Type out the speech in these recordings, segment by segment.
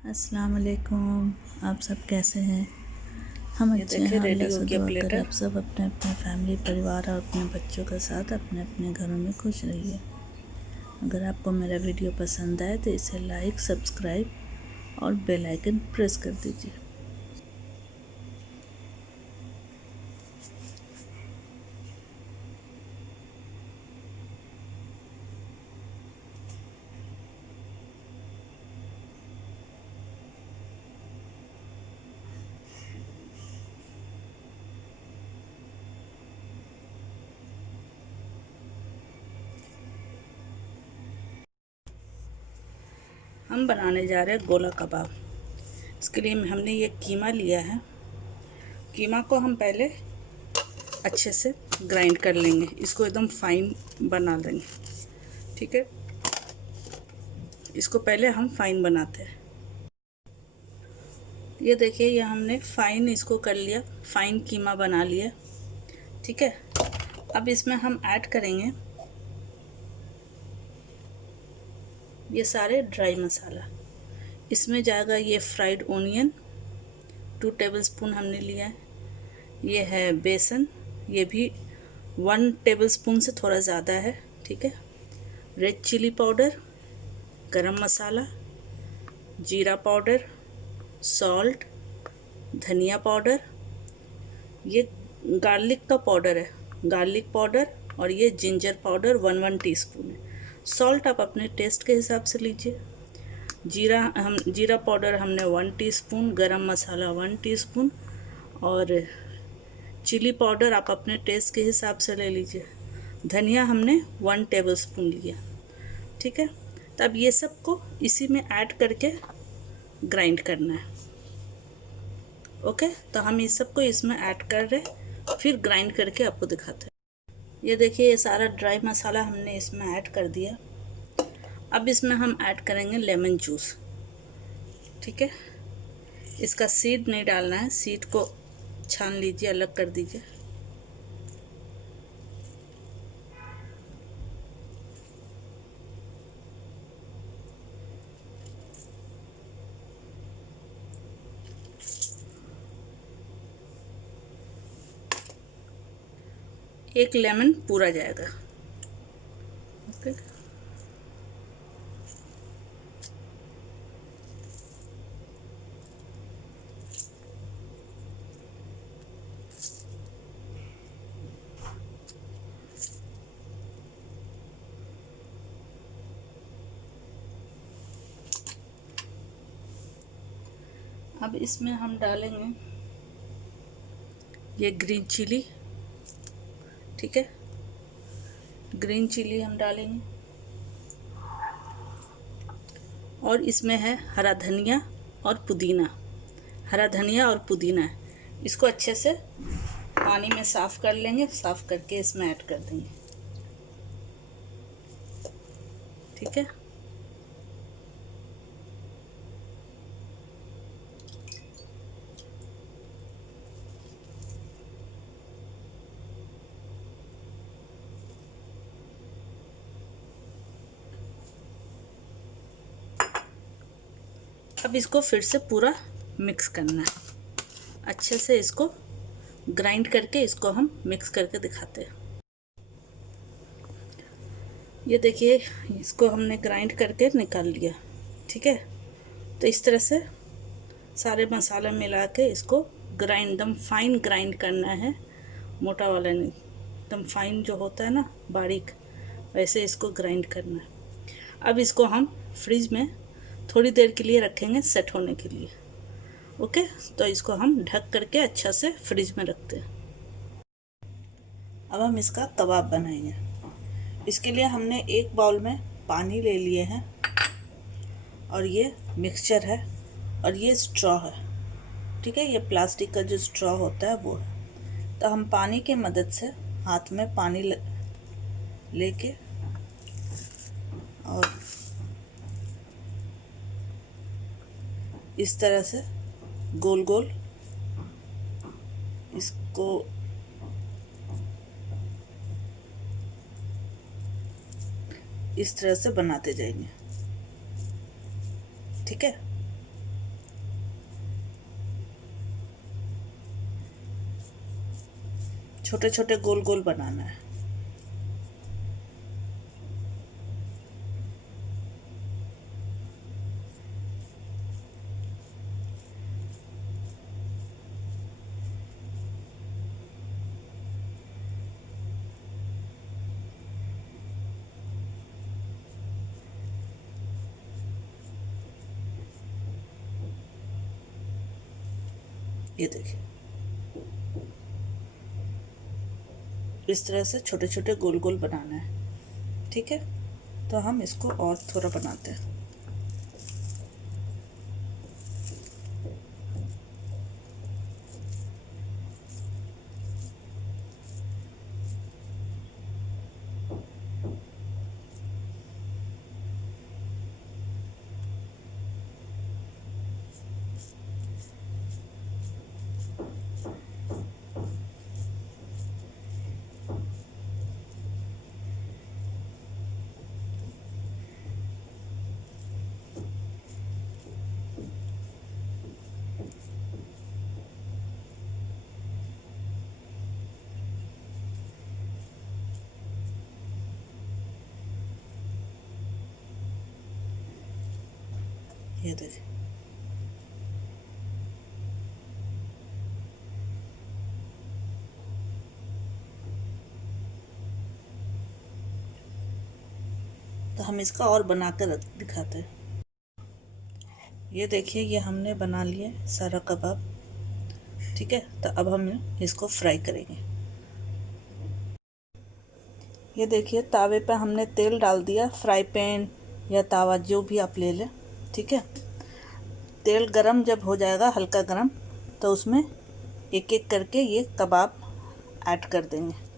अस्सलाम वालेकुम। आप सब कैसे हैं? हम ये अच्छे देखिए हैं, रेडी अल्लाह हो से गया दुआ करें प्लेटर। आप सब अपने अपने फैमिली परिवार और अपने बच्चों के साथ अपने अपने घरों में खुश रहिए। अगर आपको मेरा वीडियो पसंद आए तो इसे लाइक, सब्सक्राइब और बेल आइकन प्रेस कर दीजिए। हम बनाने जा रहे हैं गोला कबाब। इसके लिए हमने ये कीमा लिया है। कीमा को हम पहले अच्छे से ग्राइंड कर लेंगे, इसको एकदम फाइन बना लेंगे। ठीक है, इसको पहले हम फाइन बनाते हैं। ये देखिए, ये हमने फाइन इसको कर लिया, फाइन कीमा बना लिया। ठीक है, अब इसमें हम ऐड करेंगे ये सारे ड्राई मसाला। इसमें जाएगा ये फ्राइड ओनियन 2 टेबलस्पून हमने लिया है। ये है बेसन, ये भी 1 टेबलस्पून से थोड़ा ज़्यादा है। ठीक है, रेड चिली पाउडर, गरम मसाला, जीरा पाउडर, सॉल्ट, धनिया पाउडर, ये गार्लिक का पाउडर है, गार्लिक पाउडर, और ये जिंजर पाउडर 1 टीस्पून है। सॉल्ट आप अपने टेस्ट के हिसाब से लीजिए। जीरा पाउडर हमने 1 टीस्पून, गरम मसाला 1 टीस्पून, और चिली पाउडर आप अपने टेस्ट के हिसाब से ले लीजिए। धनिया हमने 1 टेबलस्पून लिया। ठीक है, तो अब ये सब को इसी में ऐड करके ग्राइंड करना है। ओके, तो हम इस सब को इसमें ऐड कर रहे, फिर ग्राइंड करके आपको दिखाते हैं। ये देखिए, ये सारा ड्राई मसाला हमने इसमें ऐड कर दिया। अब इसमें हम ऐड करेंगे लेमन जूस। ठीक है, इसका सीड नहीं डालना है, सीड को छान लीजिए, अलग कर दीजिए। एक लेमन पूरा जाएगा। ओके, अब इसमें हम डालेंगे ये ग्रीन चिली। ठीक है, ग्रीन चिली हम डालेंगे, और इसमें है हरा धनिया और पुदीना। हरा धनिया और पुदीना है, इसको अच्छे से पानी में साफ़ कर लेंगे, साफ़ करके इसमें ऐड कर देंगे। ठीक है, अब इसको फिर से पूरा मिक्स करना है। अच्छे से इसको ग्राइंड करके इसको हम मिक्स करके दिखाते हैं। ये देखिए, इसको हमने ग्राइंड करके निकाल लिया। ठीक है, तो इस तरह से सारे मसाले मिला के इसको ग्राइंड, एकदम फाइन ग्राइंड करना है, मोटा वाला नहीं, एकदम फाइन जो होता है ना, बारीक, वैसे इसको ग्राइंड करना है। अब इसको हम फ्रिज में थोड़ी देर के लिए रखेंगे सेट होने के लिए। ओके, तो इसको हम ढक करके अच्छा से फ्रिज में रखते हैं। अब हम इसका कबाब बनाएंगे। इसके लिए हमने एक बाउल में पानी ले लिए हैं, और ये मिक्सचर है, और ये स्ट्रॉ है। ठीक है, ये प्लास्टिक का जो स्ट्रॉ होता है वो है। तो हम पानी की मदद से हाथ में पानी लेके और इस तरह से गोल गोल इसको इस तरह से बनाते जाएंगे। ठीक है, छोटे छोटे गोल गोल बनाना है। ये देखिए, इस तरह से छोटे छोटे गोल गोल बनाना है। ठीक है, तो हम इसको और थोड़ा बनाते हैं। ये देखिए, तो हम इसका और बना कर दिखाते हैं। ये देखिए, ये हमने बना लिया सारा कबाब। ठीक है, तो अब हम इसको फ्राई करेंगे। ये देखिए, तावे पे हमने तेल डाल दिया, फ्राई पैन या तावा जो भी आप ले लें। ठीक है, तेल गरम जब हो जाएगा हल्का गरम, तो उसमें एक एक करके ये कबाब ऐड कर देंगे।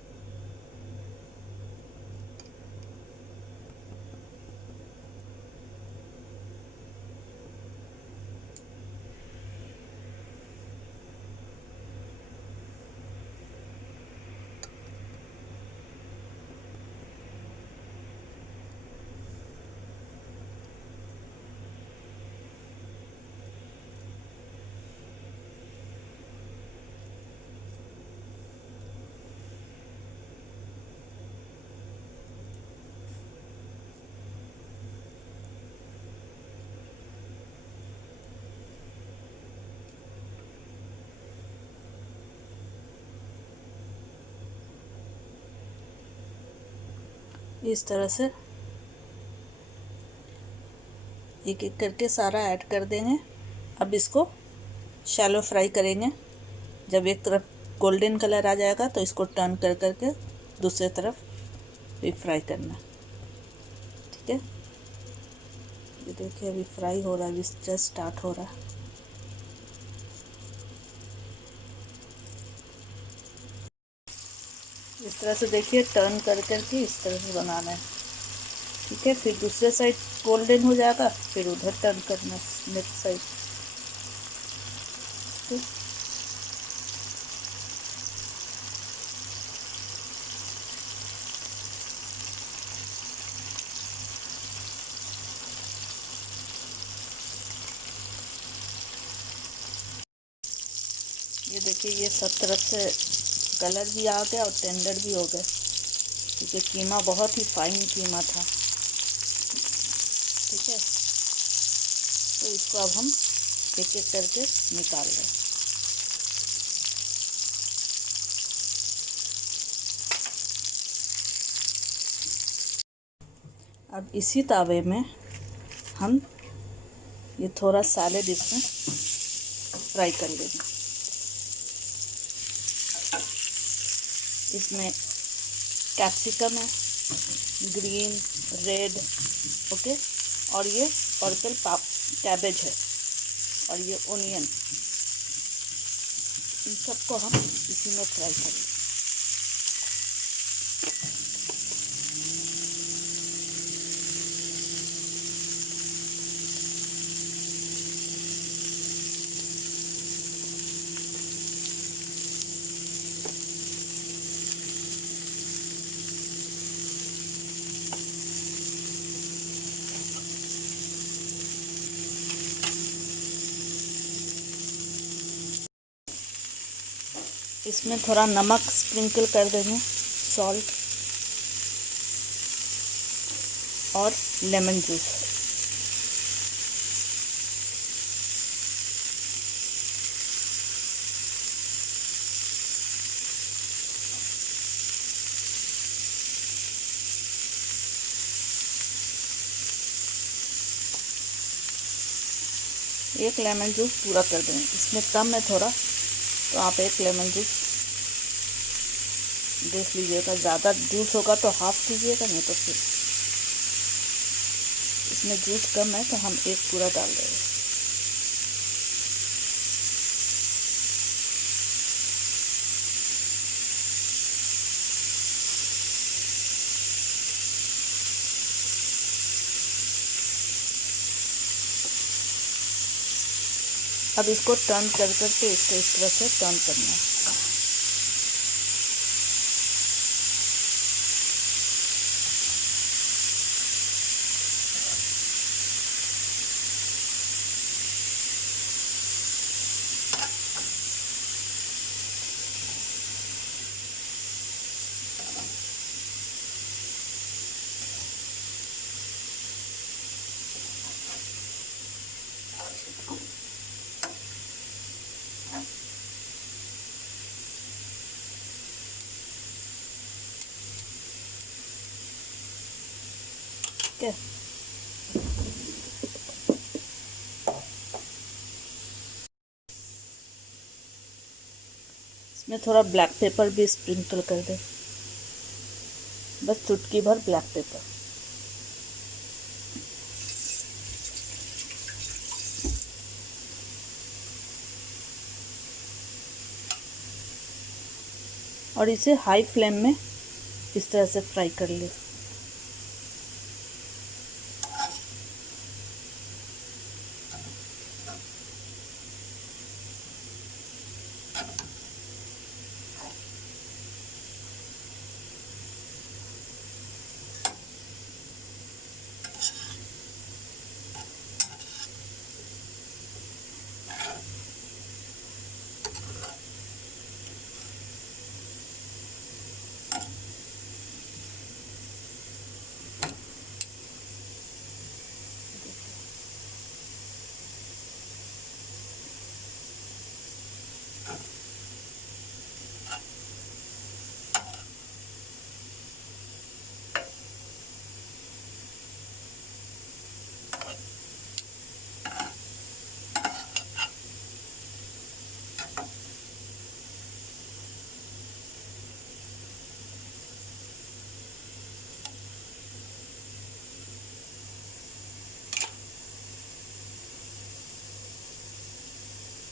इस तरह से एक एक करके सारा ऐड कर देंगे। अब इसको शैलो फ्राई करेंगे। जब एक तरफ गोल्डन कलर आ जाएगा तो इसको टर्न कर करके दूसरे तरफ भी फ्राई करना। ठीक है, ये देखिए, अभी फ्राई हो रहा है, अभी जस्ट स्टार्ट हो रहा है। इस तरह से देखिए, टर्न कर करके इस तरह से बनाना है। ठीक है, फिर दूसरे साइड गोल्डन हो जाएगा, फिर उधर टर्न करना नेक्स्ट साइड। ठीक, ये देखिए, ये सब तरफ से कलर भी आ गया और टेंडर भी हो गए, क्योंकि कीमा बहुत ही फाइन कीमा था। ठीक है, तो इसको अब हम एक एक करके निकाल लें। अब इसी तावे में हम ये थोड़ा सैलेड इसमें फ्राई कर लेंगे। इसमें कैप्सिकम है, ग्रीन, रेड, ओके, और ये पर्पल कैबेज है, और ये ओनियन, इन सबको हम इसी में फ्राई करेंगे। इसमें थोड़ा नमक स्प्रिंकल कर देंगे, सॉल्ट, और लेमन जूस। एक लेमन जूस पूरा कर देंगे, इसमें कम है थोड़ा, तो आप एक लेमन जूस देख लीजिएगा। ज़्यादा जूस होगा तो हाफ कीजिएगा, नहीं तो फिर इसमें जूस कम है तो हम एक पूरा डाल देंगे। अब इसको टर्न कर करके इसको इस तरह से टर्न करना है। ठीक है, इसमें थोड़ा ब्लैक पेपर भी स्प्रिंकल कर दें, बस चुटकी भर ब्लैक पेपर। और इसे हाई फ्लेम में इस तरह से फ्राई कर ले।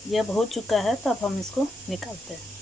ये अब हो चुका है, तो अब हम इसको निकालते हैं।